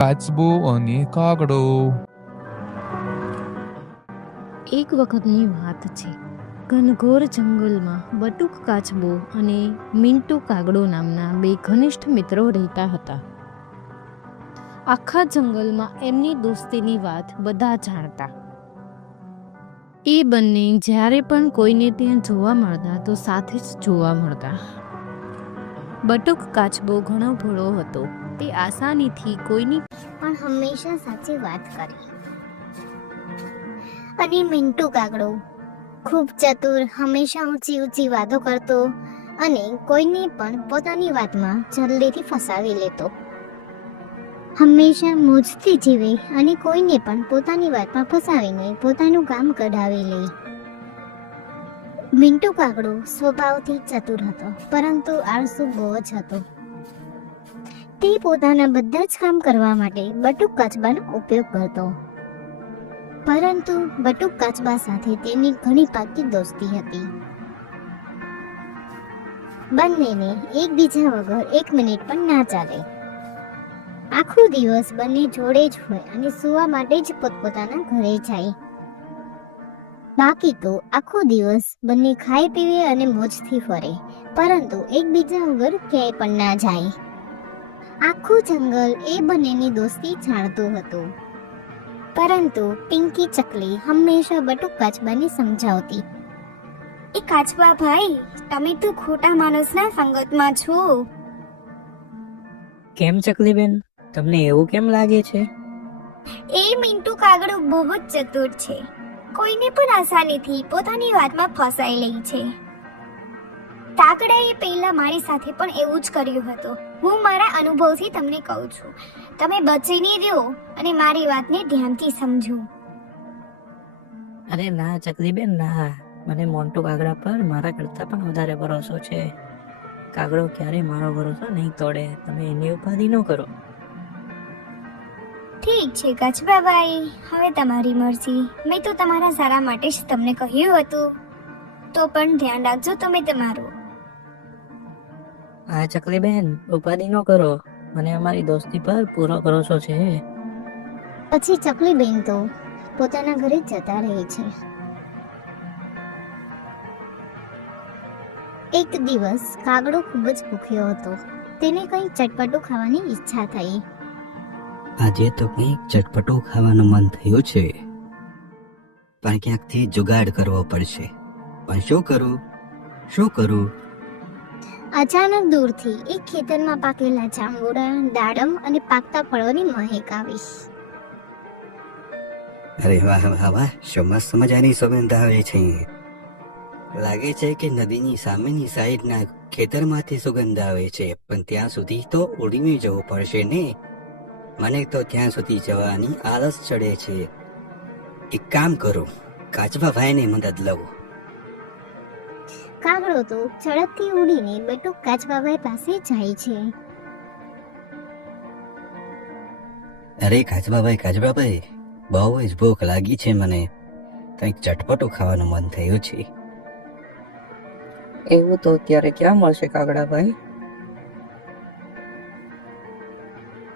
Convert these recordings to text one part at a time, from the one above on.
કાચબો અને કાગડો એક વખતની વાત છે. ઘનઘોર જંગલમાં બટુક કાચબો અને મિન્ટુ કાગડો નામના બે ઘનિષ્ઠ મિત્રો રહેતા હતા. આખા જંગલમાં એમની દોસ્તીની વાત બધા જાણતા. એ બંને જ્યારે પણ કોઈને ત્યાં જોવા મળતા તો સાથે જ જોવા મળતા. બટુક કાચબો ઘણો ભોળો હતો. તે આસાનીથી કોઈની પણ હંમેશા સાચી વાત કરે. અને મિન્ટુ કાગડો, ખૂબ ચતુર, હંમેશા ઊંચી ઊંચી વાતો કરતો અને કોઈને પણ પોતાની વાતમાં જલ્દીથી ફસાવી લેતો. હંમેશા મોજથી જીવે અને કોઈને પણ પોતાની વાતમાં ફસાવીને પોતાનું કામ કઢાવી લે. મિન્ટુ કાગડો સ્વભાવથી ચતુર હતો, પરંતુ આળસુ બહુ જ હતો. તે પોતાના બધા જ કામ કરવા માટે બટુક કાચબાનો ઉપયોગ કરતો. પરંતુ બટુક કાચબા સાથે તેની ઘણી પાકી દોસ્તી હતી. બંનેને એકબીજા વગર એક મિનિટ પણ ના ચાલે. આખો દિવસ બંને જોડે જ હોય અને સુવા માટે જ પોતપોતાના ઘરે જાય. બાકી તો આખો દિવસ બંને ખાઈ પીવે અને મોજથી ફરે, પરંતુ એકબીજા વગર ક્યાંય પણ ના જાય. આખું જંગલ એ બંનેની દોસ્તી જાણતું હતું. પરંતુ પિંકી ચકલી હંમેશા બટુક કાચબાને સમજાવતી. એ કાચબા ભાઈ તમે તો ખોટા માણસના સંગતમાં છો. કેમ ચકલીબેન? તમને એવું કેમ લાગે છે? એ મિન્ટુ કાગડો બહુ જ ચતુર છે. કોઈને પણ આસાનીથી પોતાની વાતમાં ફસાઈ લે છે. કાગડાએ પહેલા મારી સાથે પણ એવું જ કર્યું હતું. હું મારા અનુભવથી તમને કહું છું. તમે બચીને રહ્યો અને મારી વાતને ધ્યાનથી સમજો. અરે ના ચકલીબેન ના. મને મોન્ટુ કાગડા પર મારા કરતા પણ વધારે ભરોસો છે. કાગડો ક્યારેય મારો ભરોસો નહીં તોડે. તમે એની ઉપાધિ ન કરો. ઠીક છે કચ્છભાઈ હવે તમારી મરજી. મેં તો તમારા સારા માટે જ તમને કહ્યું હતું. તો પણ ધ્યાન રાખજો તમે તમારું. હા ચકલીબેન ઉપાધિ ન કરો. મને અમારી દોસ્તી પર પૂરો ભરોસો છે. પછી ચકલી બેન તો પોતાના ઘરે જતા રહે છે. એક દિવસ કાગડો ખૂબ જ ભૂખ્યો હતો. તેને કંઈ ચટપટું ખાવાની ઈચ્છા થઈ. આજે તો કંઈક ચટપટું ખાવાનું મન થયું છે. પણ ક્યાંકથી જુગાડ કરવો પડશે? પણ શું કરું? શું કરું? અચાનક દૂરથી એક ખેતરમાં પાકેલા જાંબુડા, દાડમ અને પાકતા ફળોની મહેક આવી. અરે વાહ વાહ વાહ, શું મસ્ત મજાની સુગંધ આવે છે. લાગે છે કે નદીની સામેની સાઈડના ખેતરમાંથી સુગંધ આવે છે, પણ ત્યાં સુધી તો ઉડીને જવું પડશે ને? મને તો ત્યાં સુધી જવાની આળસ ચડે છે. એક કામ કરો, કાચબા ભાઈને મદદ લઉં. કાગડો તો ઝડપથી ઉડીને બટુક કાચબાભાઈ પાસે જાય છે. અરે કાચબાભાઈ કાચબાભાઈ બહુ જ ભૂખ લાગી છે મને. કંઈક ચટપટું ખાવાનું મન થયું છે. એવું તો અત્યારે ક્યાં મળશે કાગડાભાઈ?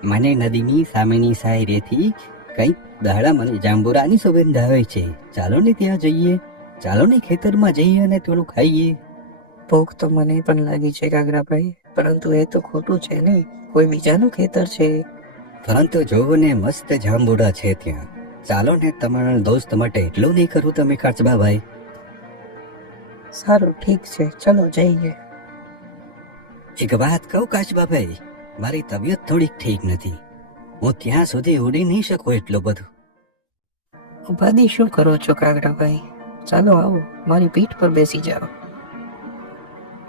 મને નદીની સામેની સાયરેથી કંઈક દાડા મને જાંબુરાની સુગંધ આવે છે. ચાલો ને ત્યાં જઈએ. ચાલો ને ખેતરમાં જઈએ અને થોડું ખાઈએ. ભૂખ તો મને પણ લાગી છે કાગડાભાઈ પરંતુ એ તો ખોટું છે ને. કોઈ બીજાનું ખેતર છે? પરંતુ જોવો ને મસ્ત જાંબુડા છે ત્યાં. ચાલો ને તમારા દોસ્ત માટે એટલું નહીં કરું તમે કાચબા ભાઈ સારું ઠીક છે. ચલો જઈએ. એક વાત કહું કાચબા ભાઈ મારી તબિયત થોડીક ઠીક નથી. હું ત્યાં સુધી ઉડી નહીં શકું એટલું બધું. ઉપાધિ શું કરો છો કાગડાભાઈ ચાલો આવો, મારી પીઠ પર બેસી જાઓ.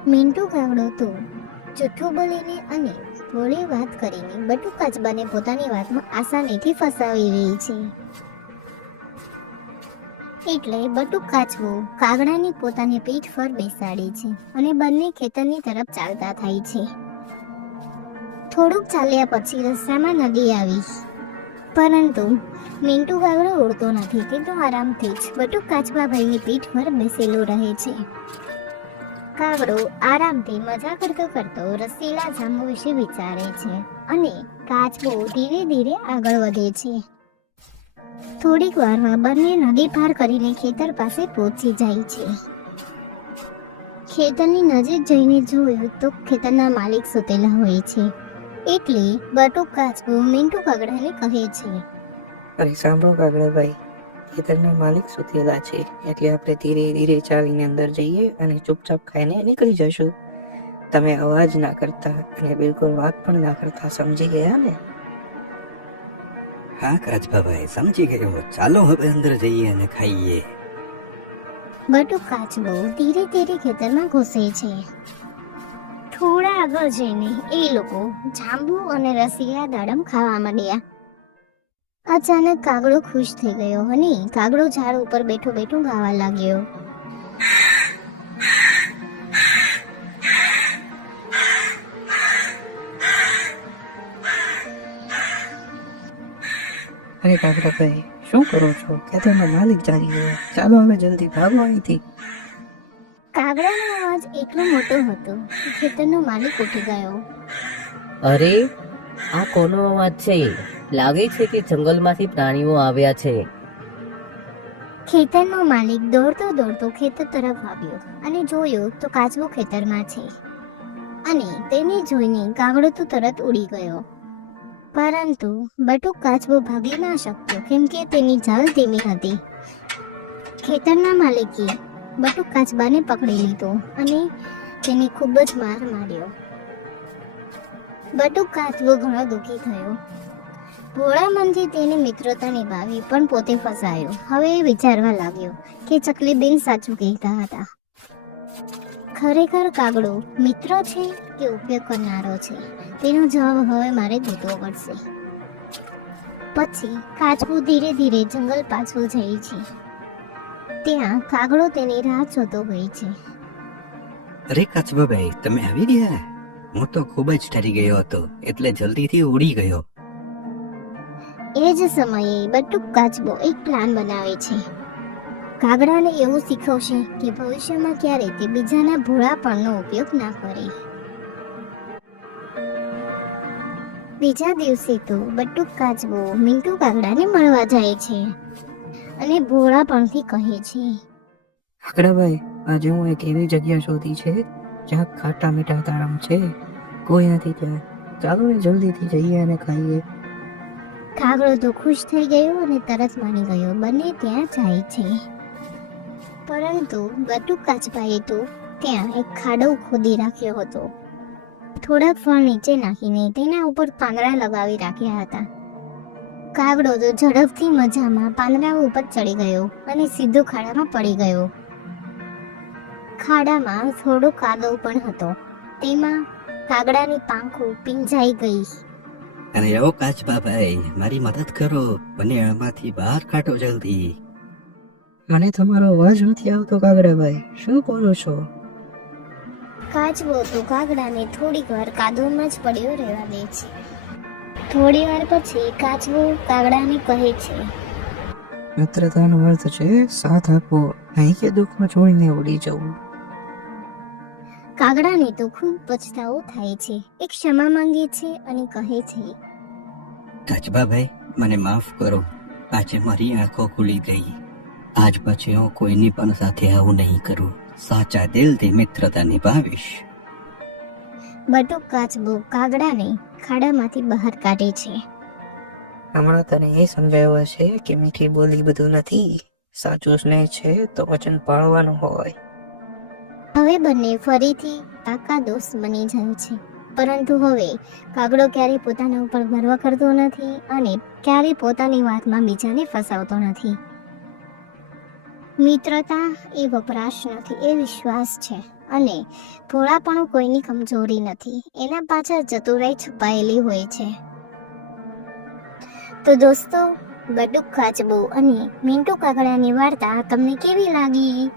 મિન્ટુ કાગડો તો જઠ્ઠો બોલીને અને થોડી વાત કરીને બટુ કાચબાને પોતાની વાતમાં આસાનીથી ફસાવી રહી છે. એટલે બટુ કાચવો કાગડાને પોતાની પીઠ પર બેસાડે છે અને બંને ખેતરની તરફ ચાલતા થાય છે. થોડુંક ચાલ્યા પછી રસ્તામાં નદી આવી. પરંતુ મિન્ટુ ગાગડો ઉડતો નથી. તે તો આરામથી જ બટુ કાચબાભાઈની પીઠ પર બેસેલો રહે છે. કાગડો આરામથી મજા કરતો કરતો રસીલા જાંબુ વિશે વિચારે છે અને કાચબો ધીરે ધીરે આગળ વધે છે. થોડીક વારમાં બંને નદી પાર કરીને ખેતર પાસે પહોંચી જાય છે. ખેતરની નજીક જઈને જોયું તો ખેતરના માલિક સૂતેલા હોય છે. એટલે બટુક કાચબો મિન્ટુ કાગડાને કહે છે. અરે સાંભળો કાગડાભાઈ ખેતરના માલિક સુતેલા છે એટલે આપણે ધીરે ધીરે ચાલીને અંદર જઈએ અને ચૂપચાપ ખાઈને નીકળી જશું. તમે અવાજ ના કરતા અને બિલકુલ વાત પણ ના કરતા સમજી ગયા ને? હા કાચબાભાઈ સમજી ગયો. ચાલો હવે અંદર જઈએ અને ખાઈએ. બટુક કાચબો ધીરે ધીરે ખેતરમાં ઘૂસે છે. થોડા આગળ જઈને એ લોકો જાંબુ અને રસીલા દાડમ ખાવા માંડ્યા. અચાનક કાગડો ખુશ થઈ ગયો અને કાગડો ઝાડ ઉપર બેઠો બેઠો ગાવા લાગ્યો. અરે કાગડાભાઈ, શું કરો છો? ખેતરનો માલિક જાગી ગયો. ચાલો હવે જલ્દી ભાગો અહીંથી. કાગડાનો અવાજ એટલો મોટો હતો કે ખેતરનો માલિક ઉઠી ગયો. અરે આ કોનો અવાજ છે? લાગે છે કે જંગલમાંથી પ્રાણીઓ આવ્યા છે. ખેતરનો માલિક દોડતો દોડતો ખેતર તરફ આવ્યો અને જોયો તો કાચબો ખેતરમાં છે. અને તેને જોઈને કાગડો તો તરત ઉડી ગયો. પરંતુ બટુક કાચબો ભાગી ના શકતો કેમ કે તેની ચાલ ધીમી હતી. ખેતરના માલિકે બટુક કાચબાને પકડી લીધો અને તેને ખૂબ જ માર માર્યો. બટુક કાચબો ઘણો દુઃખી થયો. ભોળા મનથી તેને મિત્રતા નિભાવી પણ પોતે ફસાયો. હવે એ વિચારવા લાગ્યો કે ચકલીબેન સાચું કહેતા હતા. ખરેખર કાગડો મિત્ર છે કે ઉપયોગ કરનારો છે? તેનો જવાબ હવે મારે ગોતવો પડશે. પછી કાચબો ધીરે ધીરે જંગલ પાછું જાય છે. ત્યાં કાગડો તેની રાહ જોતો હોય છે. અરે કચબાભાઈ તમે આવી ગયા? હું તો ખૂબ જ ડરી ગયો હતો એટલે જલ્દીથી ઉડી ગયો. એ જ સમયે બટુક કાચબો એક પ્લાન બનાવે છે. કાગડાને એવું શીખવશે કે ભવિષ્યમાં ક્યારે તે બીજાના ભોળાપણનો ઉપયોગ ના કરે. બીજા દિવસે તો બટુક કાચબો મિન્ટુ કાગડાને મળવા જાય છે. અને ભોળાપણથી કહે છે. આકડાભાઈ આજે હું એક એવી જગ્યા શોધી છે જ્યાં ખાટા મીઠા તારમ છે. કોઈ નથી ત્યાં. ચાલો ને જલ્દીથી જઈએ અને ખાઈએ. કાગડો તો ખુશ થઈ ગયો અને તરત માની ગયો. બંને ત્યાં જાય છે. પરંતુ બટુ કાચબાએ તો ત્યાં એક ખાડો ખોદી રાખ્યો હતો. થોડાક ફળ નીચે નાખીને તેના ઉપર પાંદડા લગાવી રાખ્યા હતા. કાગડો તો ઝડપથી મજામાં પાંદડા ઉપર ચડી ગયો અને સીધો ખાડામાં પડી ગયો. ખાડામાં થોડો કાદવ પણ હતો. તેમાં કાગડાની પાંખો પીંજાઈ ગઈ. અને એવો કાચબાભાઈ મારી મદદ કરો. મને આમાંથી બહાર કાઢો જલ્દી. મને તમારો અવાજ નથી આવતો કાગડાભાઈ. શું કરો છો? કાચબો તો કાગડાને થોડીક વાર કાદવમાં જ પડ્યો રહેવા દે છે. થોડી વાર પછી કાચબો કાગડાને કહે છે. મિત્રતાનો અર્થ છે સાથ આપવો નહીં કે દુઃખમાં છોડીને ઉડી જવું. કાગડાને તો ખૂબ પછતાવો થાય છે. એક ક્ષમા માંગે છે અને કહે છે કાચબાભાઈ મને માફ કરો. આજે મારી આંખો ખુલી ગઈ. આજ પછી હું કોઈની પણ સાથે આવું નહીં કરું. સાચા દિલથી મિત્રતા નિભાવીશ. બટુક કાચબો કાગડાને ખાડામાંથી બહાર કાઢે છે. હમણાં તને એ સમજાવ્યું છે કે મીઠી બોલી બધું નથી સાચો સ્નેહ છે તો વચન પાળવાનું હોય. હવે બંને ફરીથી કાકા દોસ્ત બની જાય છે. પરંતુ હવે કાગડો ક્યારેય પોતાના ઉપર ગર્વ કરતો નથી અને ક્યારેય પોતાની વાતમાં બીજાને ફસાવતો નથી. મિત્રતા એ વપરાશ નથી એ વિશ્વાસ છે. અને ભોળાપણું કોઈની કમજોરી નથી. એના પાછળ ચતુરાઈ છુપાયેલી હોય છે. તો દોસ્તો બટુક કાચબો અને મિન્ટુ કાગડાની વાર્તા તમને કેવી લાગી?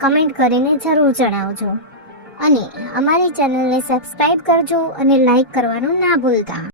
કમેન્ટ કરીને જરૂર જણાવજો. અને અમારી ચેનલને સબસ્ક્રાઈબ કરજો અને લાઈક કરવાનું ના ભૂલતા.